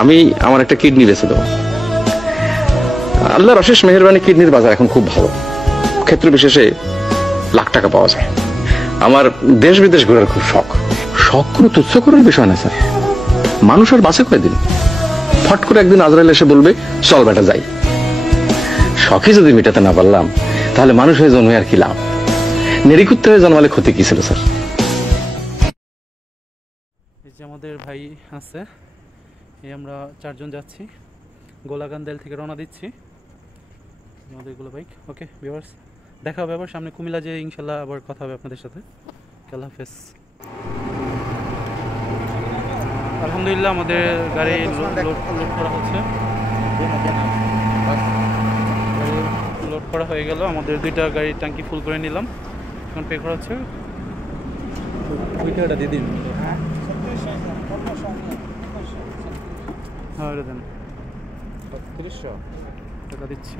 আমি আমার একটা কিডনি বেঁচে দেবো। আল্লাহর অশেষ মেহেরবানি, কিডনির বাজার এখন খুব ভালো, ক্ষেত্র বিশেষে লাখ টাকা পাওয়া যায়। আমার দেশ বিদেশ ঘোরার খুব শখ। শখ কোনো তুচ্ছ করার বিষয় না স্যার। মানুষ আর বাঁচে কয়দিন? ফট করে একদিন আজরাইল এসে বলবে চল বেটা যাই। শখই যদি মেটাতে না পারলাম তাহলে মানুষ হয়ে জন্মে আর কি লাভ? নেড়িকুত্তে হয়ে জন্মালে ক্ষতি কি ছিল স্যার? এই যে আমাদের ভাই আছে, এই আমরা 4 জন যাচ্ছি, গোলাগান্দেল থেকে রওনা দিচ্ছি আমাদের গুলো বাইক। ওকে ভিউয়ার্স, দেখা হবে আবার সামনে কুমিল্লা, যে ইনশাল্লাহ আবার কথা হবে আপনাদের সাথে। আল্লাহ হাফেজ। আলহামদুলিল্লাহ আমাদের গাড়ি লোড করা হচ্ছে, লোড করা হয়ে গেল। আমাদের 2টা গাড়ির ট্যাঙ্কি ফুল করে নিলাম, এখন পে করা হচ্ছে। ওইটা দিয়ে দিন। হ্যাঁ ওটা দেন, ৩০০ টাকা দিচ্ছি।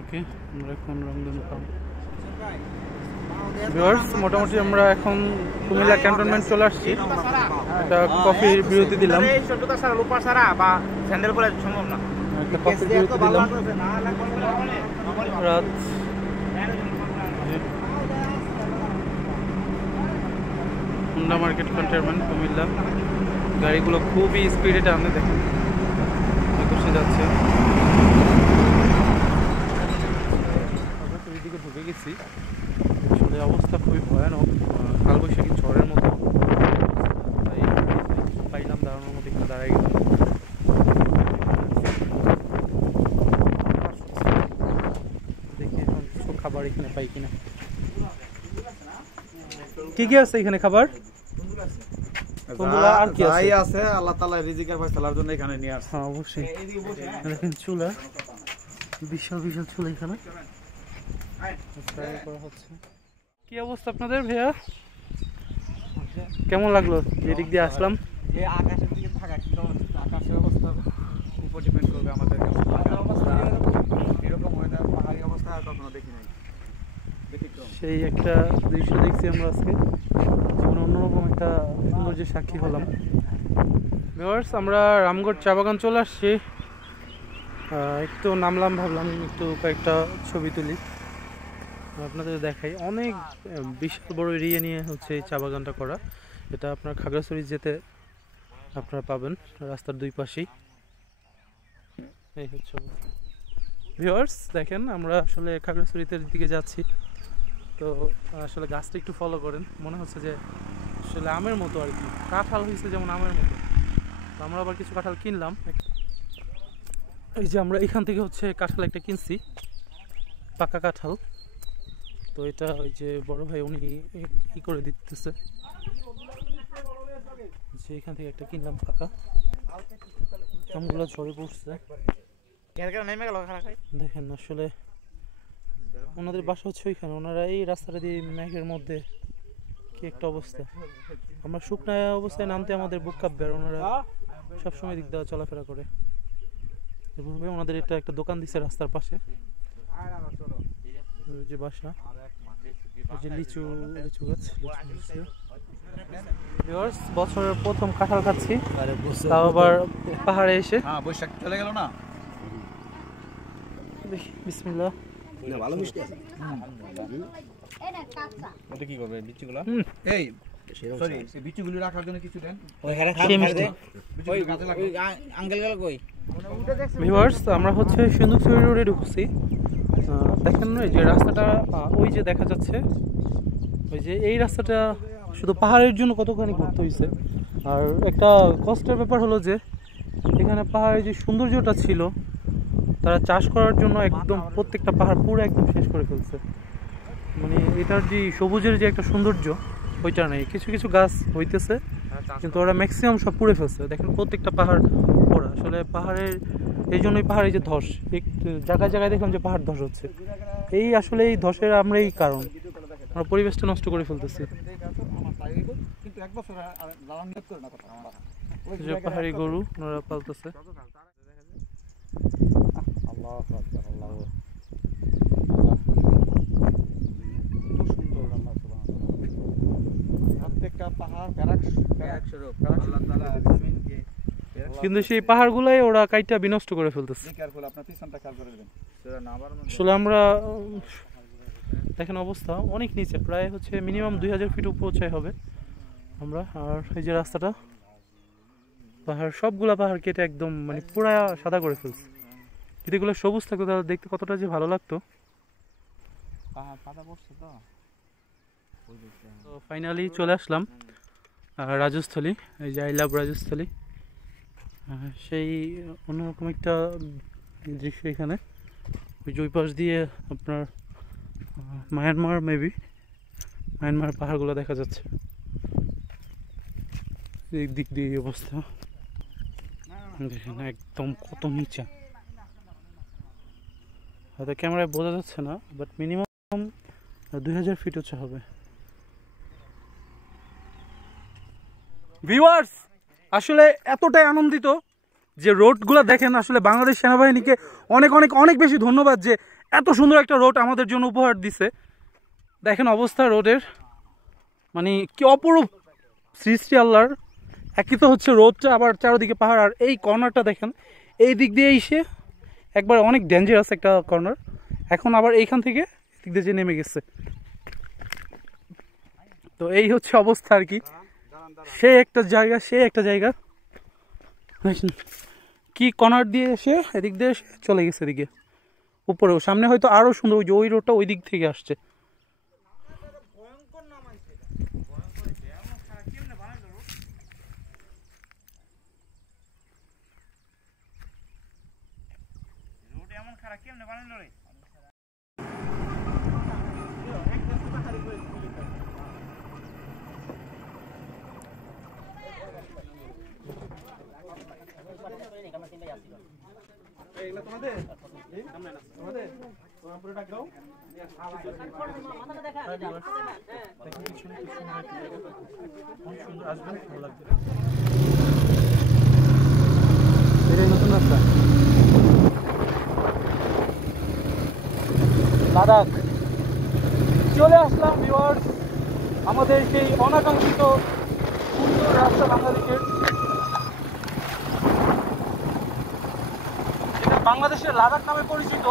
ওকে, আমরা এখন রংধন পাবো। ভিউয়ার্স, মোটামুটি আমরা এখন কুমিল্লা ক্যান্টনমেন্ট চলে আসছি। একটা কফির বিরতি দিলাম, একটা কফির বিরতি দিলাম। রাত হুন্ডা মার্কেট ক্যান্টনমেন্ট কুমিল্লা। গাড়িগুলো খুবই স্পিডে টানে, দেখেন একুশে যাচ্ছে। ওইদিকে ঢুকে গেছি, আসলে অবস্থা খুবই ভয়ানক, কালবৈশাখী ঝড়ের মতো। তাই পাইলাম দাঁড়ানোর মতো, এখানে দাঁড়াই গেলাম। দেখি এখন কিছু খাবার এখানে পাই কিনা। কি কি আছে এখানে খাবার? আর কি আছে? আল্লাহ তাআলা রিজিকের ফয়সালার জন্য এখানে নিয়ে আসছে। হ্যাঁ অবশ্যই। দেখেন চুলা, বিশাল বিশাল চুলা এখানে করা হচ্ছে। কি অবস্থা আপনাদের ভাইয়া? কেমন লাগলো এদিক দিয়ে আসলাম? এই আকাশের দিকে থাকা কি আকাশের অবস্থা উপর ডিপেন্ড করবে আমাদের অবস্থা। এরকম হয় না, পাহাড়ি অবস্থা আর কখনো দেখি নাই। সেই একটা দৃশ্য দেখছি আমরা আজকে, অন্যরকম একটা সৌন্দর্যের সাক্ষী হলাম। ভিউয়ার্স, আমরা রামগড় চা বাগান চলে আসছি। একটু নামলাম, ভাবলাম একটু কয়েকটা ছবি তুলি, আপনাদের দেখাই। অনেক বিশাল বড় এরিয়া নিয়ে হচ্ছে এই চা বাগানটা করা। এটা আপনার খাগড়াছড়ি যেতে আপনারা পাবেন, রাস্তার 2 পাশেই। এই হচ্ছে ভিউয়ার্স, দেখেন আমরা আসলে খাগড়াছড়িতে দিকে যাচ্ছি। তো আসলে গাছটা একটু ফলো করেন, মনে হচ্ছে যে আসলে আমের মতো আর কি, কাঁঠাল হয়েছে যেমন আমের মতো। তো আমরা আবার কিছু কাঁঠাল কিনলাম। এই যে আমরা এখান থেকে হচ্ছে কাঁঠাল একটা কিনছি, পাকা কাঁঠাল। তো এটা ওই যে বড় ভাই উনি ই করে দিতেছে, যে এখান থেকে একটা কিনলাম পাকা। আমগুলো ঝরে পড়ছে, দেখেন আসলে ওনাদের বাসা হচ্ছে ওইখানে। ওনারা এই রাস্তাটা দিয়ে মেঘের মধ্যে, কি একটা অবস্থা। আমরা শুকনো অবস্থায় নামতে আমাদের বুক কাঁপবে, আর ওনারা সবসময় দিক দেওয়া চলাফেরা করে। ওনাদের এটা একটা দোকান দিচ্ছে রাস্তার পাশে, যে বাসা, যে লিচু গাছ। বছরের প্রথম কাঁঠাল খাচ্ছি, তাও আবার পাহাড়ে এসে। বৈশাখ চলে গেল না, বিসমিল্লাহ। ভালো মিষ্টি আছে। ওটা কি করবে বিচিগুলো? এই সরি, এই বিচিগুলো রাখার জন্য কিছু দেন। ওই হেরা খাবে দে। ওই আঙ্কেল গেল কই? ভিউয়ার্স, আমরা হচ্ছে সিন্ধুকছড়ি রোডে ঢুকছি। দেখেন এই যে রাস্তাটা, ওই যে দেখা যাচ্ছে, ওই যে এই রাস্তাটা শুধু পাহাড়ের জন্য কতখানি ঘুরতে হয়েছে। আর একটা কষ্টের ব্যাপার হলো যে এখানে পাহাড়ের যে সৌন্দর্যটা ছিল, তারা চাষ করার জন্য একদম প্রত্যেকটা পাহাড় পুরো একদম শেষ করে ফেলছে। মানে এটার যে সবুজের যে একটা সৌন্দর্য, ওইটা নেই। কিছু কিছু গাছ হইতেছে, কিন্তু ওরা ম্যাক্সিমাম সব পুড়ে ফেলছে। দেখেন প্রত্যেকটা পাহাড় পোড়া। আসলে পাহাড়ের এই জন্যই পাহাড়ে যে ধস, জায়গায় জায়গায় দেখলাম যে পাহাড় ধস হচ্ছে। এই আসলে এই ধসের আমরাই কারণ, আমরা পরিবেশটা নষ্ট করে ফেলতেছি। পাহাড়ি গরু ওনারা পালতেছে। পাহাড় প্যারাক স্বরূপ আল্লাহ তাআলা জমিনকে কিন্তু সেই পাহাড়গুলাই ওরা কাইটা বিনষ্ট করে ফেলতেছে। কেয়ারফুল, আপনার পিছনটা খেয়াল করে দেবেন সেটা না আবার আসলে আমরা দেখেন অবস্থা অনেক নিচে, প্রায় হচ্ছে মিনিমাম 2000 ফিট উচ্চতায় হবে আমরা। আর এই যে রাস্তাটা পাহাড়, সবগুলা পাহাড় কেটে একদম মানে পুরা সাদা করে ফেলছে। যদি এগুলো সবুজ থাকতো তাহলে দেখতে কতটা যে ভালো লাগতো। পাতা পড়ছে তো। তো ফাইনালি চলে আসলাম রাজস্থলী, এই যে আই লাভ রাজস্থলী। সেই অন্যরকম একটা দৃশ্য এখানে। ওই যে ওই পাশ দিয়ে আপনার মায়ানমার, মেবি মায়ানমার পাহাড়গুলো দেখা যাচ্ছে। এই দিক দিয়ে এই অবস্থা দেখেন একদম কত নিচে, হয়তো ক্যামেরায় বোঝা যাচ্ছে না, বাট মিনিমাম 2000 ফিট উঁচু হবে। ভিউয়ার্স, আসলে এতটাই আনন্দিত যে রোডগুলো দেখেন, আসলে বাংলাদেশ সেনাবাহিনীকে অনেক অনেক অনেক বেশি ধন্যবাদ যে এত সুন্দর একটা রোড আমাদের জন্য উপহার দিছে। দেখেন অবস্থা রোডের, মানে কি অপরূপ সৃষ্টি আল্লাহর। একই তো হচ্ছে রোডটা, আবার চারদিকে পাহাড়, আর এই কর্নারটা দেখেন, এই দিক দিয়ে এসে একবার অনেক ডেঞ্জারাস একটা কর্নার, এখন আবার এইখান থেকে দিক দিয়ে যে নেমে গেছে। তো এই হচ্ছে অবস্থা আর কি, সে একটা জায়গা দেখেন কি কর্নার দিয়ে এসে এদিক দিয়ে চলে গেছে এদিকে উপরেও। সামনে হয়তো আরো সুন্দর, ওই রোডটা ওই দিক থেকে আসছে। লাদাখ চলে আসলাম ভিউয়ার্স, আমাদের সেই অনাকাঙ্ক্ষিত সুন্দর রাস্তা বাংলাদেশের, যেটা বাংলাদেশের লাদাখ নামে পরিচিত।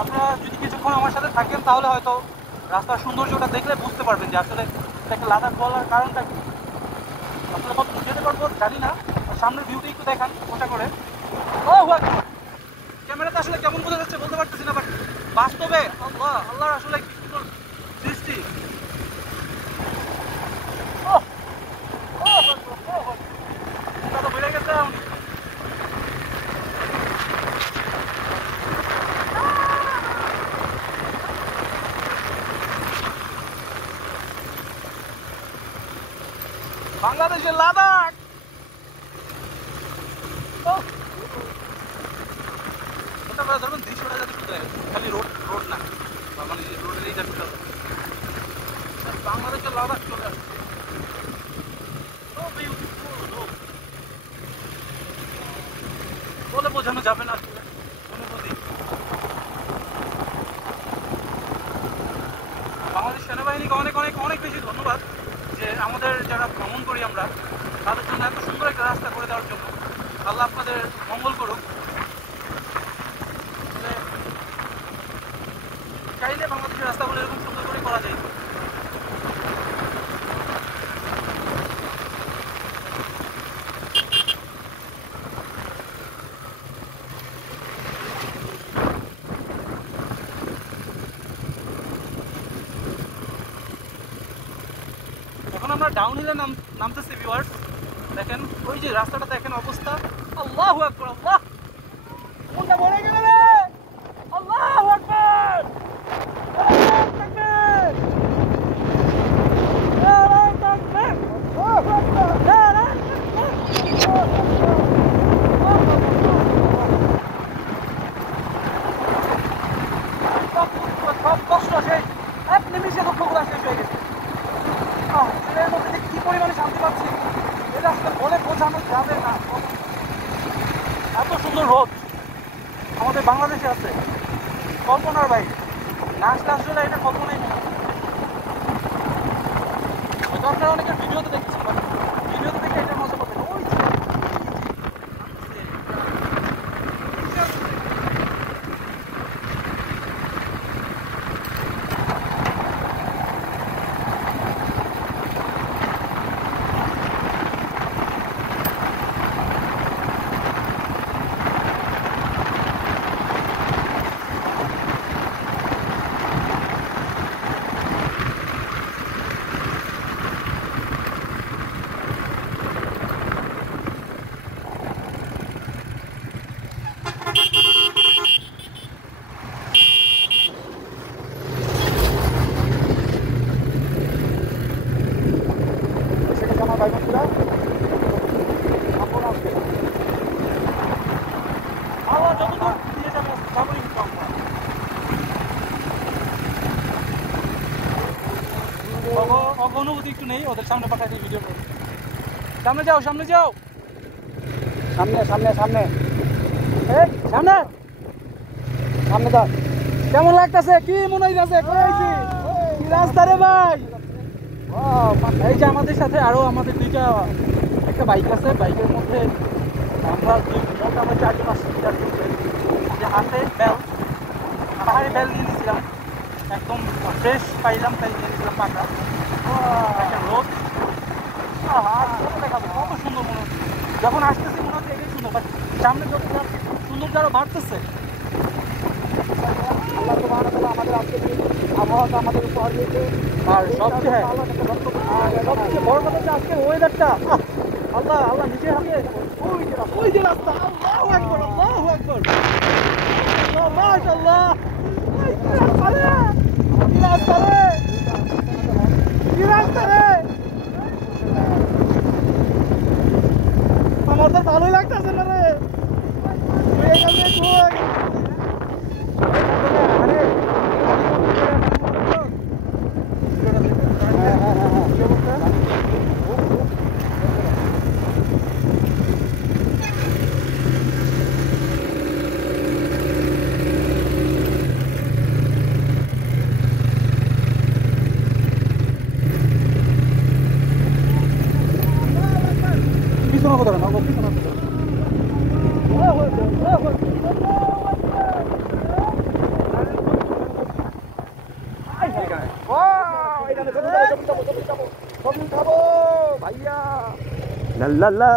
আপনারা যদি কিছুক্ষণ আমার সাথে থাকেন তাহলে হয়তো রাস্তার সৌন্দর্যটা দেখলে বুঝতে পারবেন যে আসলে এটাকে লাদাখ বলার কারণটা কি। আসলে কত যেতে পারবো জানি না, সামনের ভিউটা একটু দেখান ওটা করে। ক্যামেরাতে আসলে কেমন বোঝা যাচ্ছে বলতে পারতেছি না, বাট বাস্তবে আল্লাহর আসলে কি সুন্দর সৃষ্টি। বেড়ে গেছে বাংলাদেশের লাদাখ। ধরুন দৃশ্যটা যাতে শুধু খালি রোড না, মানে রোডের এইটা বাংলাদেশের লাদাখ চলে আসছে। বলে বোঝানো যাবে না আসলে অনুভূতি। বাংলাদেশ সেনাবাহিনীকে অনেক অনেক অনেক বেশি ধন্যবাদ যে আমাদের যারা ভ্রমণ করি আমরা তাদের জন্য এত সুন্দর একটা রাস্তা করে দেওয়ার জন্য। আল্লাহ আপনাদের মঙ্গল করুক। চাইলে বাংলাদেশের রাস্তাগুলো এরকম সুন্দর করে করা যায়। এখন আমরা ডাউন হিলে নামতেছি ভিউয়ার্স। দেখেন ওই যে রাস্তাটা দেখেন অবস্থা, আল্লাহু আকবার। আল্লাহ কোনটা বলে গেল রে, আল্লাহু আকবার। সব কষ্ট শেষ, এক নিমিষে দুঃখগুলো শেষ হয়ে গেছে। এর মধ্যে যে কি পরিমাণে শান্তি পাচ্ছি এটা আসলে বলে বোঝানো যাবে না। এত সুন্দর রোদ আমাদের বাংলাদেশে আছে, কল্পনার বাইরে। না আসলে আসলে এটা কল্পনাই নেই। আপনারা অনেকের ভিডিও ভাই বন্ধুরা আমরা আসবে আবার যতদূর দিয়ে যাবে যাবোই কিন্তু আমরা অনুভূতি একটু নেই ওদের সামনে পাঠাই দিই ভিডিও করে সামনে যাও সামনে যাও সামনে সামনে সামনে এই সামনে সামনে যাও কেমন লাগতেছে কি মনে হইতাছে কইছি কি রাস্তা রে ভাই এই যে আমাদের সাথে আরো আমাদের দুইটা একটা বাইক আছে বাইকের মধ্যে আমরা মোট আমরা 4জন আসছি যে হাতে বেল পাহাড়ি বেল নিয়ে নিয়েছিলাম একদম ফ্রেশ পাইলাম তাই নিয়ে নিয়েছিলাম পাকা একটা রোদ দেখাবো কত সুন্দর মনে হচ্ছে যখন আসতেছি মনে হচ্ছে এটাই সুন্দর বাট সামনে যখন সুন্দর আরো বাড়তেছে আল্লাহ সুবহানাহু ওয়া তাআলা আমাদের আজকে আবহাওয়াটা আমাদের উপহার দিয়েছে আর সবচেয়ে বড় কথা হচ্ছে আজকের ওয়েদারটা আল্লাহ আল্লাহ নিজের হাতে ওই যে রাস্তা আল্লাহু আকবার আল্লাহু আকবার মাশাআল্লাহ কি রাস্তা রে কি রাস্তা রে আমাদের ভালোই লাগতেছে না রে পিছনে কথা না পিছনে ভাইয়া লা লা লা